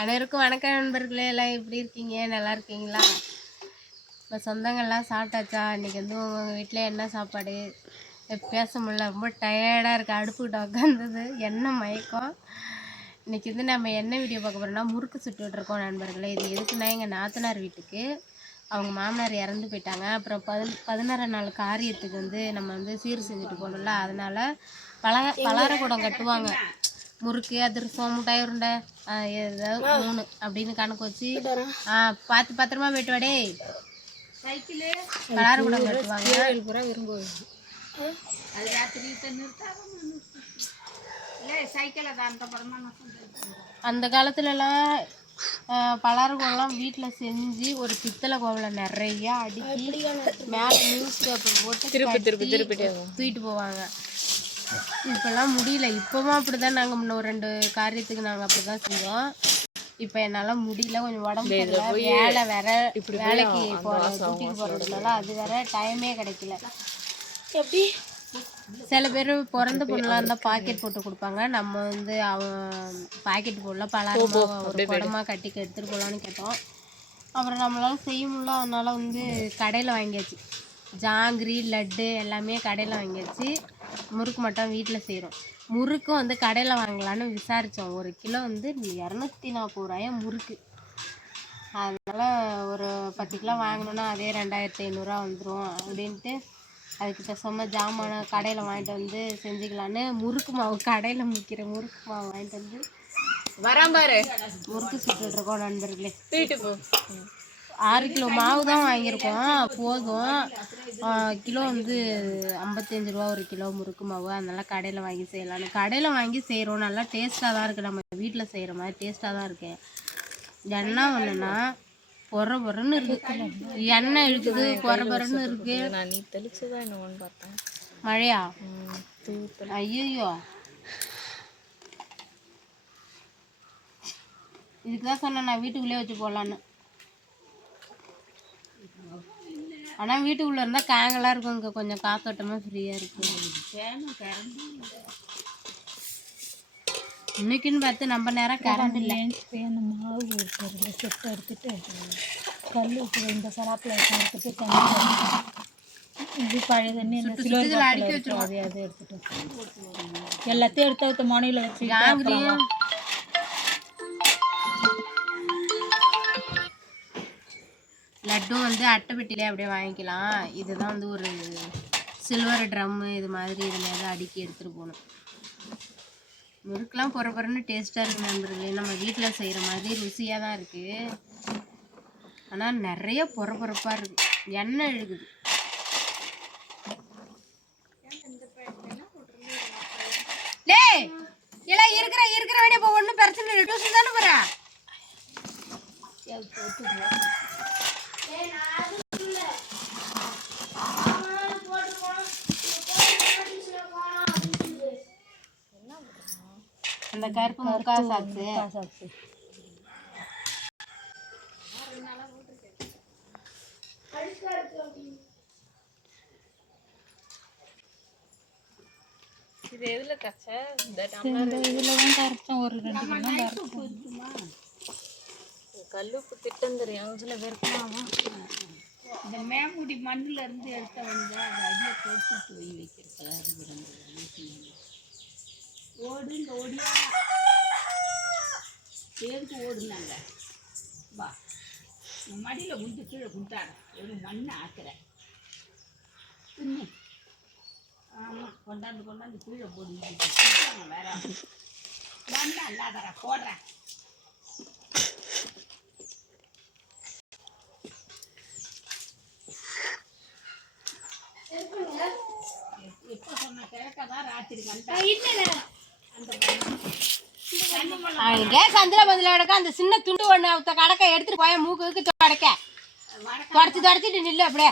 அனைவருக்கும் வணக்கம் நண்பர்களே எல்லாம் எப்படி இருக்கீங்க? நல்லா இருக்கீங்களா? இப்போ சொந்தங்கள்லாம் சாப்பிட்டாச்சா? இன்றைக்கி வந்து உங்கள் வீட்டில் என்ன சாப்பாடு? பேச முடியல ரொம்ப டயர்டாக இருக்குது அடுப்புக்கிட்ட உட்காந்தது என்ன மயக்கம்? இன்றைக்கி வந்து நம்ம என்ன வீடியோ பார்க்க போகிறோம்னா முறுக்கு சுட்டுட்ருக்கோம் நண்பர்களே. இது எதுக்குன்னா எங்கள் நாத்தனார் வீட்டுக்கு. அவங்க மாமனார் இறந்து போயிட்டாங்க. அப்புறம் பதி பதினாறாம் நாள் காரியத்துக்கு வந்து நம்ம வந்து சீர் செஞ்சுட்டு போகணும்ல. அதனால் பல பலகார கட்டுவாங்க. முறுக்கு அதிரசம் முட்டாய் உருண்டை ஆஹ் ஏதாவது மூணு அப்படின்னு கணக்கு வச்சு ஆ பார்த்து பத்திரமா போயிட்டு வாடே. பலகார குடம் கட்டுவாங்க அந்த காலத்துலலாம் பலருக்கெல்லாம் வீட்டில் செஞ்சு ஒரு பித்தளை கோவலை நிறைய அடுக்கி மேலே நியூஸ் பேப்பர் போட்டு திருப்பி திருப்பி திருப்பி தூக்கிட்டு போவாங்க. இப்போல்லாம் முடியல. இப்போவும் அப்படி தான் நாங்கள் முன்ன ஒரு ரெண்டு காரியத்துக்கு நாங்கள் அப்படி தான் செஞ்சோம். இப்போ என்னால் முடியல. கொஞ்சம் உடம்பு வேலை வேற வேலைக்கு போகிற போகிறதுனால அது வேற டைமே கிடைக்கல. எப்படி? சில பேர் பிறந்த பொண்ணுலாம் இருந்தால் பாக்கெட் போட்டு கொடுப்பாங்க. நம்ம வந்து அவன் பாக்கெட் போடல. பலரமா ஒரு குடமா கட்டி எடுத்துகிட்டு போகலான்னு கேட்டோம். அப்புறம் நம்மளால செய்ய முடியல. அதனால வந்து கடையில் வாங்கியாச்சு. ஜாங்கிரி லட்டு எல்லாமே கடையில் வாங்கியாச்சு. முறுக்கு மட்டும் வீட்டில் செய்கிறோம் முறுக்கும் வந்து கடையில் வாங்கலான்னு விசாரித்தோம் ஒரு கிலோ வந்து இரநூத்தி நாற்பது ரூபாயும் முறுக்கு. அதனால் ஒரு பத்து கிலோ வாங்கினோன்னா அதே ரெண்டாயிரத்தி ஐநூறுரூவா வந்துடும் அப்படின்ட்டு அதுக்கு பேசாமல் ஜாமானை கடையில் வாங்கிட்டு வந்து செஞ்சுக்கலான்னு முறுக்கு மாவு கடையில் முக்கிற முறுக்கு மாவு வாங்கிட்டு வந்து வரான் பாரு. முறுக்கு சுட்டுட்டு இருக்கோம் நண்பர்களே. ஆறு கிலோ மாவு தான் வாங்கியிருக்கோம். போதும். கிலோ வந்து ஐம்பத்தஞ்சு ரூபா ஒரு கிலோ முறுக்கு மாவு. அதனால கடையில் வாங்கி செய்யலாம்னு. கடையில் வாங்கி செய்கிறோம் நல்லா டேஸ்ட்டாக தான் இருக்குது நம்ம வீட்டில் செய்கிற மாதிரி டேஸ்ட்டாக தான் இருக்கேன் என்ன ஒன்றுன்னா பொற பொறன்னு இருக்குது எண்ணெய் இழுக்குது பொற பொறன்னு இருக்குது நான் நீ தெளிச்சுதான் என்னமோன்னு பார்த்தேன் மழையா? ஐயோ இதுக்கு தான் சொன்னேன் நான் வீட்டுக்குள்ளே வச்சு போடலான்னு ஆனால் வீட்டுக்குள்ளே இருந்தால் காங்கலாக இருக்கும் இங்கே கொஞ்சம் காத்தோட்டமாக ஃப்ரீயாக இருக்கும் இன்னைக்குன்னு பார்த்து நம்ம நேரம் கரண்ட் இல்லை. அந்த மாவு இருக்கிறத செட்டு எடுத்துட்டு கல் உப்பு இந்த சராப்பில் எடுத்துட்டு தண்ணி இது பழைய தண்ணி இந்த சில்வர் அடுக்கி பாட்டில் அது அது எடுத்துட்டு. எல்லாத்தையும் எடுத்து எடுத்து மனையில் வச்சு லட்டும் வந்து அட்டைப்பெட்டிலே அப்படியே வாங்கிக்கலாம். இதுதான் வந்து ஒரு சில்வர் ட்ரம்மு இது மாதிரி இதில் எதாவது அடுக்கி எடுத்துகிட்டு போகணும். முறுக்கெலாம் பொற டேஸ்ட்டாக இருக்குது நண்பர்களே. நம்ம வீட்டில் செய்கிற மாதிரி ருசியாக தான் இருக்குது ஆனால் நிறைய பொற பொறப்பாக இருக்குது எண்ணெய் இழுக்குது டேய் இல்லை இருக்கிற இருக்கிற வேண்டிய இப்போ ஒன்றும் பிரச்சனை இல்லை டியூஷன் தானே போகிறா அந்த கருப்பு முக்கா சாக்ஸு சாப்பிட்டு இது எதுல கச்ச இந்த இதில் தான் கரைச்சோம். ஒரு ரெண்டு கிலோ கரைச்சோம். கல்லுப்பு திட்டம் தெரியும் சில பேருக்கு இந்த மேமுடி மண்ணுல இருந்து எடுத்த வந்து அதை அடியை போட்டு போய் வைக்கிறது ஓடு இந்த ஓடியா? சேர்ந்து ஓடுனாங்க. வா. உன் மடியில் முடிஞ்சு கீழே குண்டாட ஒரு மண்ணை ஆக்குற. தின்னு ஆமாம் கொண்டாந்து கொண்டாந்து கீழே போடுங்க வேற. மண்ணை அல்லாதரா போடுறேன் எப்போ சொன்ன கிழக்கதான் ராத்திரி கண்டா அவனுக்கு சந்தில பதில எடுக்க அந்த சின்ன துண்டு ஒன்று அவத்த கடக்க எடுத்துட்டு போய் மூக்குக்கு தொடக்க தொடச்சி தொடச்சிட்டு நில்லு அப்படியே.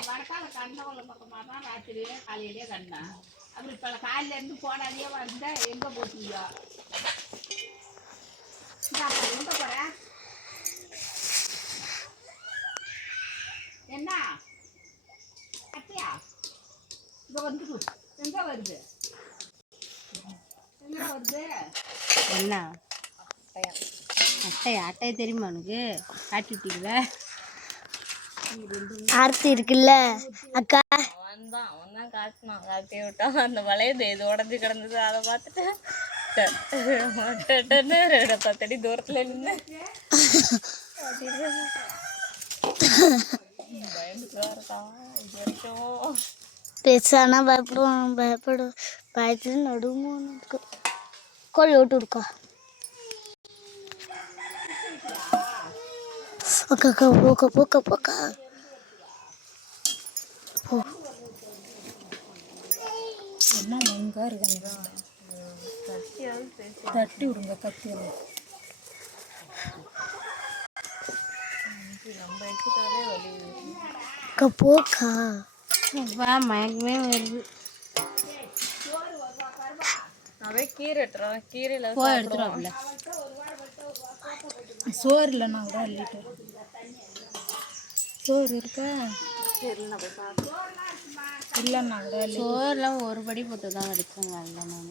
அப்படி இப்போ காலையில இருந்து போனாலே வந்தா எங்கே போட்டீங்க எங்கே போற? என்ன? அத்தியா இங்கே வந்து எங்கே வருது? எங்கே வருது என்ன? அட்டையா அட்டையை தெரியுமா உனக்கு? காட்டி விட்டீங்களா? ஆர்த்தி இருக்குல்ல? அக்கா. அவன் தான் அவன் தான் காட்டினான். காட்டி விட்டான். அந்த வளையது இது உடஞ்சி கிடந்தது. அதை பார்த்துட்டு பத்தடி தூரத்துல நின்று பெருசானா பயப்படுவான். பயப்படு. பயத்துல நடுவோம் கோழி ஓட்டு இருக்கா? அக்கா அக்கா போக்கா போக்கா போக்கா. போ. என்ன மங்கா இருக்காங்க தட்டி விடுங்க எடுத்துட்டாலே வலி அக்கா போக்கா. வா மயக்கமே வருது. அவே கீரை எடுத்துறான் கீரையில சோறு இல்லைன்னா கூட அள்ளிட்டு சோறு இருக்கா? அள்ளி சோறுலாம் ஒரு படி போட்டு தான் வடிச்சேங்க அதில் நான்.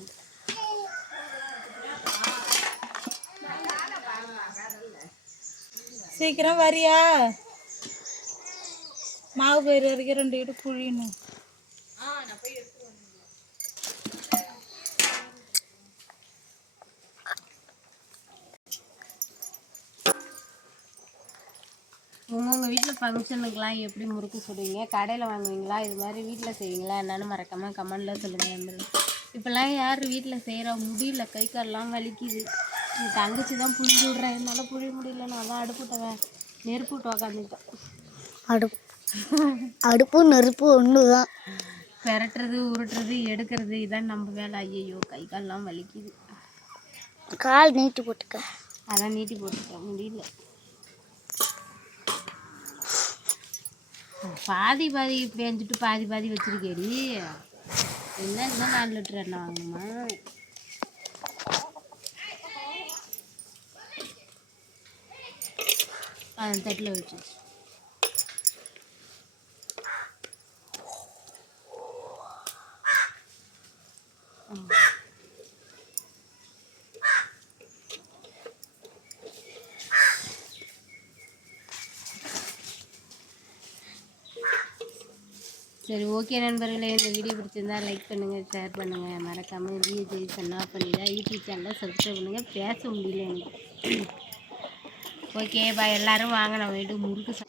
சீக்கிரம் வரியா? மாவு பயிர் வரைக்கும் ரெண்டு இடு புழியணும். உங்கவுங்க வீட்டில் ஃபங்க்ஷனுக்குலாம் எப்படி முறுக்கு சுடுவீங்க? கடையில் வாங்குவீங்களா? இது மாதிரி வீட்டில் செய்வீங்களா? என்னன்னு மறக்காமல் கமெண்டில் சொல்லுங்கள் இப்போல்லாம் யார் வீட்டில் செய்கிறா முடியல. கை கால்லாம் வலிக்குது. என் தங்கச்சி தான் புழிஞ்சு விட்றேன் என்னால் புழிய முடியல. நான் தான் அடுப்புட்டவன் நெருப்பு விட்டு உக்காந்துட்டேன் அடுப்பு அடுப்பு நெருப்பு ஒன்று தான் பெரட்டுறது உருட்டுறது எடுக்கிறது இதான் நம்ம வேலை. ஐயையோ கை கால்லாம் வலிக்குது. கால் நீட்டு போட்டுக்க. அதான் நீட்டி போட்டுட்டேன் முடியல. பாதி பாதி பேஞ்சிட்டு பாதி பாதி வச்சிருக்கேடி. என்ன இன்னும் நாலு லிட்டர் எண்ணெய் வாங்கணுமா? அந்த தட்டில் வச்சு சரி ஓகே நண்பர்களே. இந்த வீடியோ பிடிச்சிருந்தா லைக் பண்ணுங்கள் ஷேர் பண்ணுங்கள் மறக்காமல் வீடியோ ஜெய் சொன்னா பண்ணிடா. யூடியூப் சேனலை சப்ஸ்கிரைப் பண்ணுங்கள் பேச முடியல எனக்கு. ஓகே பாய் எல்லாரும் வாங்க. நம்ம வீட்டு முறுக்கு சா-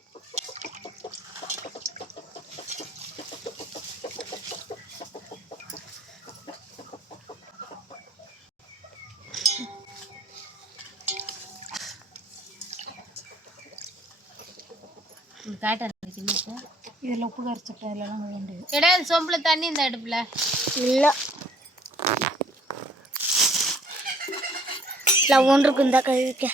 சார் இதில் உப்பு கரைச்சிட்டேன் இல்லைலாம் வேண்டியது எடா சொம்பில் தண்ணி இந்த அடுப்பில். இல்லை. இல்லை ஒன்றுக்கு இந்த கழுவிக்க.